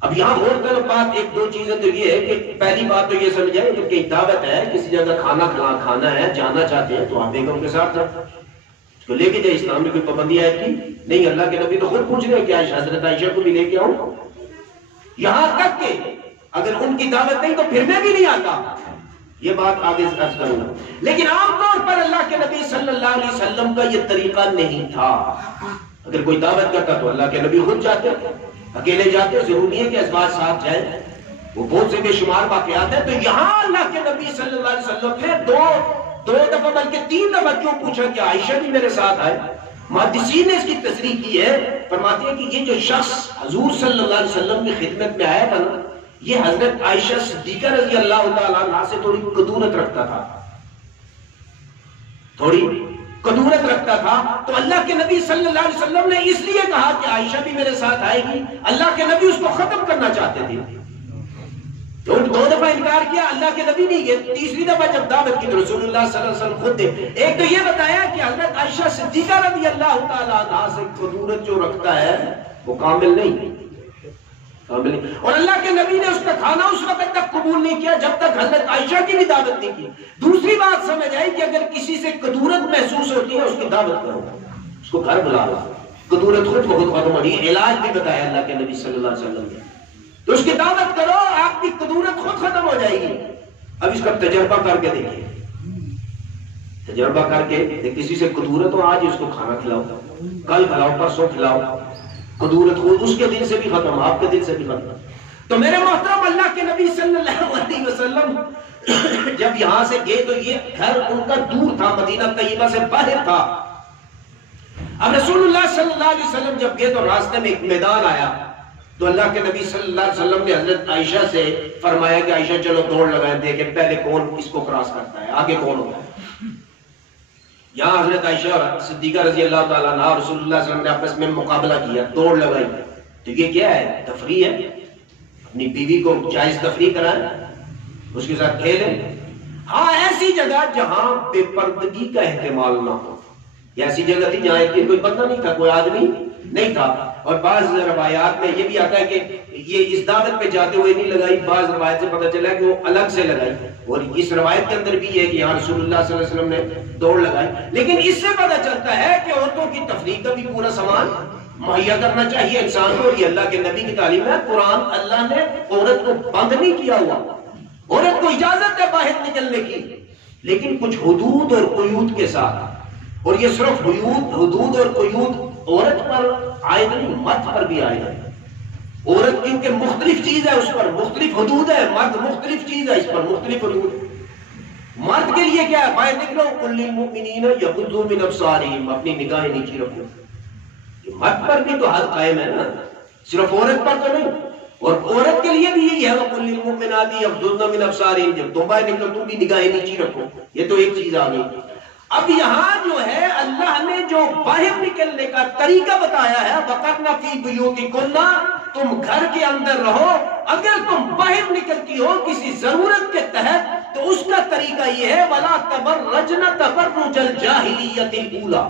اب یہاں غور طلب بات ایک دو چیزیں تو یہ ہے کہ پہلی بات تو یہ سمجھ آئے کہ دعوت ہے، کسی جگہ کھانا ہے، جانا چاہتے ہیں تو آپ بیگم کے ساتھ اس کو لے کے جائے، اسلام نے کوئی پابندی آئے کی نہیں۔ اللہ کے نبی تو خود پوچھ رہے ہیں کہ حضرت عائشہ کو بھی لے کے آؤں، یہاں تک کہ اگر ان کی دعوت نہیں تو پھر میں بھی نہیں آتا۔ یہ بات آگے سے عرض کروں گا، لیکن عام طور پر اللہ کے نبی صلی اللہ علیہ وسلم کا یہ طریقہ نہیں تھا۔ اگر کوئی دعوت کرتا تو اللہ کے نبی خود جاتے، اکیلے جاتے، ضروری ہے کہ ازواج ساتھ جائیں، وہ بہت سے بے شمار واقعات ہیں۔ تو یہاں اللہ کے نبی صلی اللہ علیہ وسلم نے دو دفعہ بلکہ 3 دفعہ کیوں پوچھا کہ عائشہ بھی میرے ساتھ آئے؟ محدثین نے اس کی تصریح کی ہے، فرماتے ہیں کہ یہ جو شخص حضور صلی اللہ علیہ وسلم کی خدمت میں آیا تھا نا، یہ حضرت عائشہ صدیقہ رضی اللہ تعالیٰ عنہ سے تھوڑی کدورت رکھتا تھا، تو اللہ کے نبی صلی اللہ علیہ وسلم نے اس لیے کہا کہ عائشہ بھی میرے ساتھ آئے گی، اللہ کے نبی اس کو ختم کرنا چاہتے تھے۔ تو 2 دفعہ انکار کیا اللہ کے نبی نے، یہ تیسری دفعہ جب دعوت کی تو رسول اللہ صلی اللہ علیہ وسلم خود دے۔ ایک تو یہ بتایا کہ حضرت عائشہ صدیقہ رضی اللہ تعالیٰ عنہ سے کدورت جو رکھتا ہے وہ کامل نہیں، اور اللہ کے نبی نے اس کا کھانا اس وقت تک قبول نہیں کیا جب تک حضرت عائشہ کی بھی دعوت نہیں کی۔ دوسری بات سمجھ آئی کہ اگر کسی سے کدورت محسوس ہوتی ہے اس کی دعوت کرو، اس کو گھر بلا لو، کدورت خود بہت ختم ہو رہی ہے، علاج بھی بتایا اللہ کے نبی صلی اللہ علیہ وسلم نے، تو اس کی دعوت کرو، آپ کی کدورت خود ختم ہو جائے گی۔ اب اس کا تجربہ کر کے دیکھیں، تجربہ کر کے کسی سے کدورت ہو، آج اس کو کھانا کھلاؤ، کل کھلاؤ، پرسوں کھلاؤ، کدورت خود اس کے دل سے بھی ختم، آپ کے دل سے بھی ختم۔ تو میرے محترم اللہ کے نبی صلی اللہ علیہ وسلم جب یہاں سے گئے تو یہ گھر ان کا دور تھا، مدینہ طیبہ سے باہر تھا۔ اب رسول اللہ صلی اللہ علیہ وسلم جب گئے تو راستے میں ایک میدان آیا، تو اللہ کے نبی صلی اللہ علیہ وسلم نے حضرت عائشہ سے فرمایا کہ عائشہ چلو دوڑ لگائیں، دیکھیں پہلے کون اس کو کراس کرتا ہے، آگے کون ہوتا ہے۔ یہاں حضرت عائشہ صدیقہ رضی اللہ تعالیٰ عنہ رسول اللہ صلی اللہ علیہ وسلم نے آپس میں مقابلہ کیا، دوڑ لگائی۔ تو یہ کیا ہے؟ تفریح ہے، اپنی بیوی کو جائز تفریح کرائیں، اس کے ساتھ کھیلیں. ہاں ایسی جگہ جہاں بے پردگی کا احتمال نہ ہو. یہ ایسی جگہ تھی جہاں کوئی بندہ نہیں تھا، کوئی آدمی نہیں تھا. اور بعض روایات میں یہ بھی آتا ہے کہ یہ اس دعوت پہ جاتے ہوئے نہیں لگائی، بعض روایت سے پتہ چلا کہ وہ الگ سے لگائی. اور اس روایت کے اندر بھی ہے کہ یہاں رسول اللہ صلی اللہ علیہ وسلم نے دوڑ لگائی. لیکن اس سے پتہ چلتا ہے کہ عورتوں کی تفریح کا بھی پورا سامان مہیا کرنا چاہیے انسان کو. یہ اللہ کے نبی کی تعلیم ہے. قرآن اللہ نے عورت کو بند نہیں کیا ہوا، عورت کو اجازت ہے باہر نکلنے کی، لیکن کچھ حدود اور قیود کے ساتھ. اور یہ صرف حدود اور قیود عورت پر عائد نہیں، مرد پر بھی عائد ہے. عورت کیونکہ مختلف چیز ہے، اس پر مختلف حدود ہے. مرد مختلف چیز ہے، اس پر مختلف حدود. مرد کے لیے کیا ہے؟ باہر نکلو قل للمؤمنین یغضوا من ابصارہم، اپنی نگاہیں نیچی رکھو. مرد پر بھی تو حد قائم ہے نا، صرف عورت پر تو نہیں. اور عورت کے لیے بھی یہی ہے وَقُلْ لِلْمُؤْمِنَاتِ يَغْضُضْنَ مِنْ أَبْصَارِهِنَّ، جب تم باہر نکلو تم بھی نگاہیں نیچی رکھو. یہ تو ایک چیز آ گئی. اب یہاں جو ہے اللہ نے جو باہر نکلنے کا طریقہ بتایا ہے وَقَرْنَ فِي بُيُوتِكُنَّ، تم گھر کے اندر رہو. اگر تم باہر نکلتی ہو کسی ضرورت کے تحت تو اس کا طریقہ یہ ہے وَلَا تَبَرَّجْنَ تَبَرُّجَ الْجَاهِلِيَّةِ الْأُولَىٰ،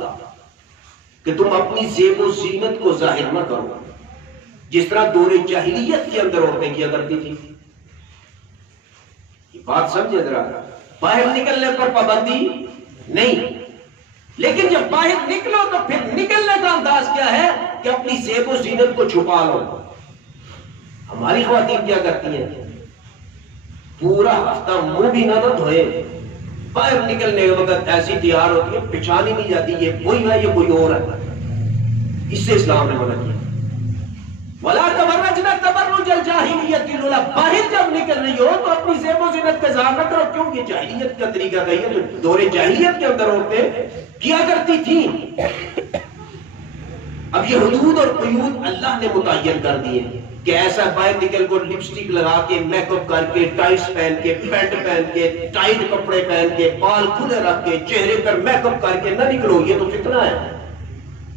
کہ تم اپنی زیب و زینت کو ظاہر نہ کرو جس طرح دور جاہلیت کے اندر عورتیں کیا کرتی تھی. یہ بات سمجھے ذرا. باہر نکلنے پر پابندی نہیں، لیکن جب باہر نکلو تو پھر نکلنے کا انداز کیا ہے کہ اپنی زیب و زینت کو چھپا لو. ہماری خواتین کیا کرتی ہیں؟ پورا ہفتہ منہ بھی نہ دھوئے، باہر نکلنے کے وقت ایسی تیار ہوتی ہے پہچانی نہیں جاتی یہ وہی ہے یہ کوئی اور ہے. اس سے اسلام نے منع کیا. وَلَا تَبَرَّجْنَ تَبَرُّجَ الْجَاهِلِيَّةِ الْأُولَىٰ، باہر جب نکل رہی ہو تو اپنی زیب و زینت کا اظہار نہ کرو. کیوں؟ یہ جاہلیت کا طریقہ ہے، جو دور جاہلیت کے اندر عورتیں کیا کرتی تھیں. اب یہ حدود اور قیود اللہ نے متعین کر دیے کہ ایسا باہر نکل کو لپسٹک لگا کے، میک اپ کر کے، ٹائٹس پہن کے، پینٹ پہن کے، ٹائٹ کپڑے پہن کے، بال کھلے رکھ کے، چہرے پر میک اپ کر کے نہ نکلو. یہ تو فتنہ ہے،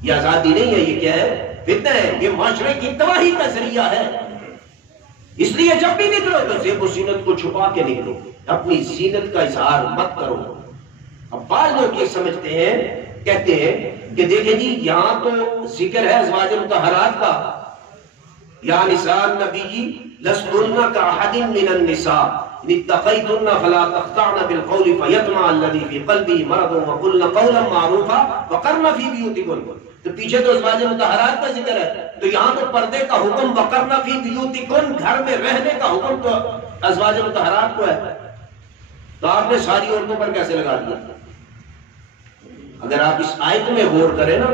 یہ آزادی نہیں ہے. یہ کیا ہے؟ فتنہ ہے. یہ معاشرے کی تباہی کا ذریعہ ہے. اس لیے جب بھی نکلو تو زیب و زینت کو چھپا کے نکلو، اپنی زینت کا اظہار مت کرو. اب بعض لوگ یہ سمجھتے ہیں، کہتے ہیں کہ دیکھیں جی یہاں تو ذکر ہے ازواج مطہرات کا، یا نساء النبی لستن کاحد من النساء ان اتقیتن فلا تخضعن بالقول فیطمع الذی فی قلبہ مرض وقلن قولا معروفا وقرن فی بیوتکن. تو پیچھے تو ازواج مطہرات کا ذکر ہے، تو یہاں تو پردے کا حکم وقرن فی بیوتکن، گھر میں رہنے کا حکم تو ازواج مطہرات کو ہے. تو آپ نے ساری عورتوں پر کیسے لگا دیا؟ اگر آپ اس آیت میں غور کریں نا،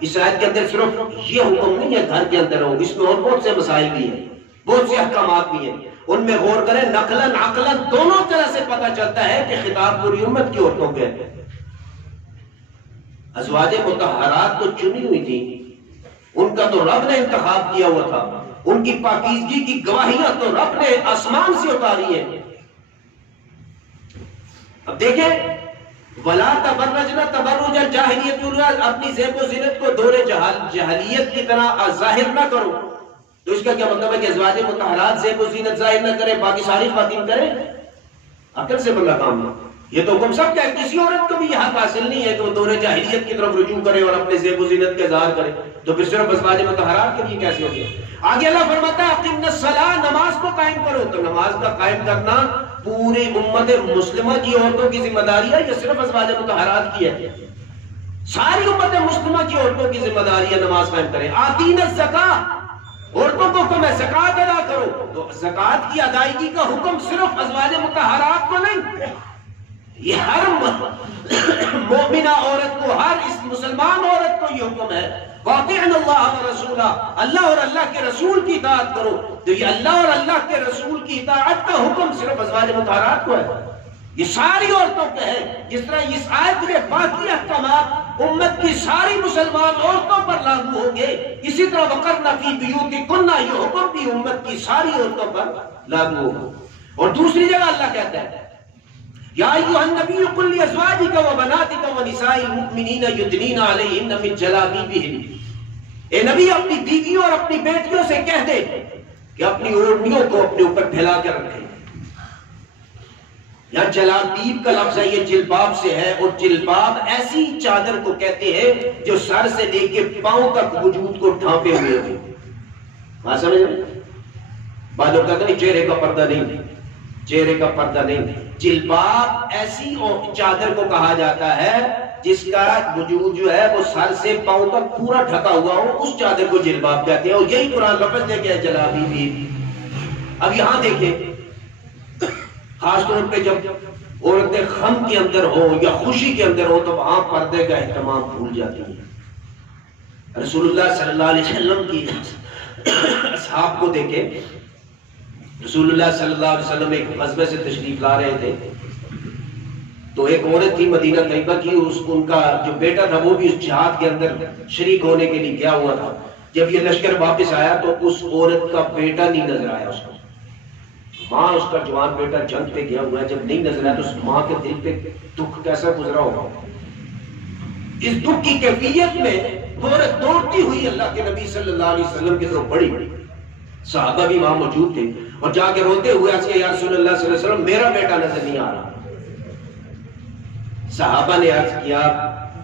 اس آیت کے اندر صرف یہ حکم نہیں ہے گھر کے اندر ہو، اس میں اور بہت سے مسائل بھی ہیں، بہت سے احکامات بھی ہیں. ان میں غور کریں، نقلاً عقلاً دونوں طرح سے پتہ چلتا ہے کہ خطاب پوری امت کی عورتوں پہ ہے. ازواج مطہرات تو چنی ہوئی تھی، ان کا تو رب نے انتخاب کیا ہوا تھا، ان کی پاکیزگی کی گواہیاں تو رب نے آسمان سے اتاری ہیں. اب دیکھیں وَلَا تَبَرَّجْنَ تَبَرُّجَ الْجَاهِلِيَّةِ الْأُولَىٰ، اپنی زیب و زینت کو دور جاہلیت کی طرح ظاہر نہ کرو. تو اس کا کیا مطلب ہے کہ ازواج مطہرات زیب و زینت ظاہر نہ کرے، باقی ساری خواتین کریں؟ عقل سے بندہ کام نہ. یہ تو حکم سب کا ہے، کسی عورت کو بھی یہ حق حاصل نہیں ہے کہ وہ دور جاہلیت کی طرف رجوع کرے اور اپنے زیب و زینت کا اظہار کرے. تو پھر صرف ازواج مطہرات کے لیے کیسے ہو گیا؟ آگے اللہ فرماتا ہے اقیمنا الصلاۃ، نماز کو قائم کرو. تو نماز کا قائم کرنا پوری امت مسلمہ کی عورتوں کی ذمہ داری ہے، یہ صرف ازواج مطہرات کی ہے؟ ساری امت مسلمہ کی عورتوں کی ذمہ داری ہے نماز قائم کریں. آتین الزکاۃ، عورتوں کو حکم ہے زکات ادا کرو. تو زکات کی ادائیگی کا حکم صرف ازواج مطہرات کو نہیں، یہ ہر مومنہ عورت کو، ہر اس مسلمان عورت کو یہ حکم ہے وَأَطِعْنَا اللَّهَ وَرَسُولَهُ، اللہ اور اللہ کے رسول کی اطاعت کرو. تو یہ اللہ اور اللہ کے رسول کی اطاعت کا حکم صرف ازواج مطہرات کو ہے، یہ ساری عورتوں پہ ہے. جس طرح اس آیت میں باقی احکامات امت کی ساری مسلمان عورتوں پر لاگو ہوں گے، اسی طرح وَقَرْنَ فِي بِيُوتِكُنَّ یہ حکم بھی امت کی ساری عورتوں پر لاگو ہوگا. اور دوسری جگہ اللہ کہتا ہے یا ایھا النبی قل لازواجک وبناتک ونساء المؤمنین یدنین علیہن من جلابیبہن، اے نبی اپنی بیویوں اور اپنی بیٹیوں سے کہہ دے کہ اپنی اوڑھنیوں کو اپنے اوپر پھیلا کر رکھیں. یہاں جلابیب کا لفظ ہے، یہ جلباب سے ہے، اور جلباب ایسی چادر کو کہتے ہیں جو سر سے لے کے پاؤں تک وجود کو ڈھانپے ہوئے ہو. ہاں سمجھ رہے؟ بعض لوگ کہتے ہیں چہرے کا پردہ نہیں، چہرے کا پردہ نہیں. جلباب ایسی چادر کو کہا جاتا ہے جس کا وجود جو ہے وہ سر سے پاؤں تک پورا ڈھکا ہوا ہو، اس چادر کو جلباب کہتے ہیں. اور یہی قرآن لفظ دے گیا جلابیب. اب یہاں دیکھیں، خاص طور پہ جب عورتیں غم کے اندر ہو یا خوشی کے اندر ہو تو وہاں پردے کا اہتمام بھول جاتی ہیں. رسول اللہ صلی اللہ علیہ وسلم کی اصحاب کو دیکھیں. رسول اللہ صلی اللہ علیہ وسلم ایک غزوے سے تشریف لا رہے تھے، تو ایک عورت تھی مدینہ طیبہ کی، ان کا جو بیٹا تھا وہ بھی اس جہاد کے اندر شریک ہونے کے لیے گیا ہوا تھا. جب یہ لشکر واپس آیا تو اس عورت کا بیٹا نہیں نظر آیا. اس کو ماں، اس کا جوان بیٹا جنگ پہ گیا ہوا ہے، جب نہیں نظر آیا تو اس ماں کے دل پہ دکھ کیسا گزرا ہوگا. اس دکھ کی کیفیت میں عورت دوڑتی ہوئی اللہ کے نبی صلی اللہ علیہ وسلم کی طرف بڑی، صحابہ بھی وہاں موجود تھے، اور جا کے روتے ہوئے عرض کیا، یا رسول اللہ صلی اللہ علیہ وسلم میرا بیٹا نظر نہیں آ رہا. صحابہ نے عرض کیا،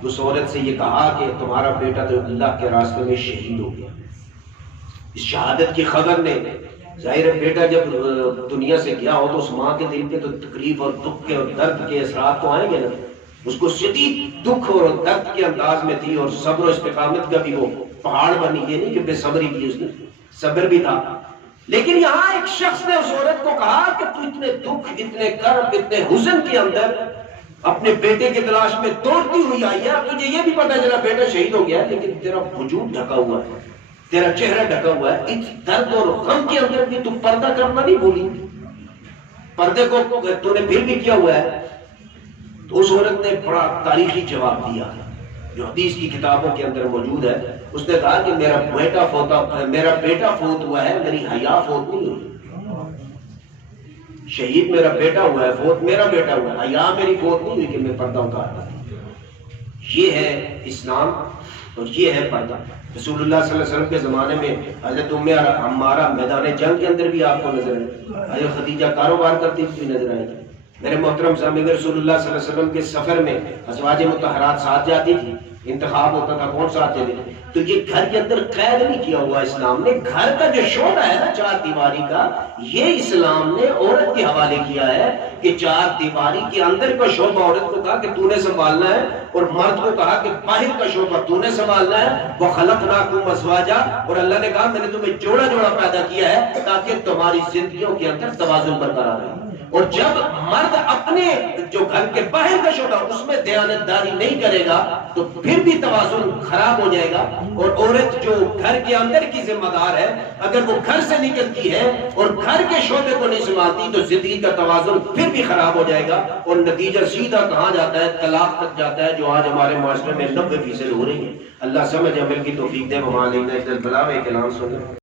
اس عورت سے یہ کہا کہ تمہارا بیٹا تو اللہ کے راستے میں شہید ہو گیا. اس شہادت کی خبر نے، ظاہر ہے بیٹا جب دنیا سے گیا ہو تو اس ماں کے دل پہ تو تکلیف اور دکھ کے اور درد کے اثرات تو آئیں گے نا. اس کو شدید دکھ اور درد کے انداز میں تھی، اور صبر و استقامت کا بھی وہ پہاڑ بنی. یہ نہیں کہ بے صبری کی، اس نے صبر بھی تھا. لیکن یہاں ایک شخص نے اس عورت کو کہا کہ تو اتنے دکھ، اتنے کرب، اتنے حزن کے اندر اپنے بیٹے کی تلاش میں دوڑتی ہوئی آئی ہے. تجھے یہ بھی پتا چلا بیٹا شہید ہو گیا ہے، لیکن تیرا وجود ڈھکا ہوا ہے، تیرا چہرہ ڈھکا ہوا ہے. اس درد اور غم کے اندر بھی تو پردہ کرنا نہیں بھولی، پردے کو تو نے پھر بھی کیا ہوا ہے. تو اس عورت نے بڑا تاریخی جواب دیا جو حدیث کی کتابوں کے اندر موجود ہے. اس نے کہا کہ میرا بیٹا فوت ہوا ہے، میری حیا فوت نہیں ہوئی. شہید میرا بیٹا ہوا ہے، فوت میرا بیٹا ہوا ہے، حیا میری فوت نہیں ہوئی کہ میں پردہ اتارتا. یہ ہے اسلام اور یہ ہے پردہ. رسول اللہ صلی اللہ علیہ وسلم کے زمانے میں حضرت ام عمارہ میدان جنگ کے اندر بھی آپ کو نظر آئی. حضرت خدیجہ کاروبار کرتی ہوئی نظر آئی. میرے محترم سامعین، رسول اللہ صلی اللہ علیہ وسلم کے سفر میں ازواج مطہرات ساتھ جاتی تھی. انتخاب ہوتا تھا کون ساتھ چلے. تو یہ گھر کے اندر قید نہیں کیا ہوا اسلام نے. گھر کا جو شعبہ ہے نا چار دیواری کا، یہ اسلام نے عورت کے حوالے کیا ہے کہ چار دیواری کے اندر کا شعبہ عورت کو کہا کہ تو نے سنبھالنا ہے، اور مرد کو کہا کہ باہر کا شعبہ تو نے سنبھالنا ہے. وَخَلَقْنَاكُمْ أَزْوَاجًا، اور اللہ نے کہا میں نے تمہیں جوڑا جوڑا پیدا کیا ہے تاکہ تمہاری زندگیوں کے اندر توازن برقرار رہے. اور جب مرد اپنے جو گھر کے باہر کا شعبہ اس میں دیانتداری نہیں کرے گا تو پھر بھی توازن خراب ہو جائے گا. اور عورت جو گھر کے اندر کی ذمہ دار ہے، اگر وہ گھر سے نکلتی ہے اور گھر کے شعبے کو نہیں سنبھالتی تو زندگی کا توازن پھر بھی خراب ہو جائے گا، اور نتیجہ سیدھا کہاں جاتا ہے؟ طلاق تک جاتا ہے، جو آج ہمارے معاشرے میں 90% ہو رہی ہے. اللہ سمجھ عمل کی توفیق دے. وما علینا الا البلاغ. کلام سنیں.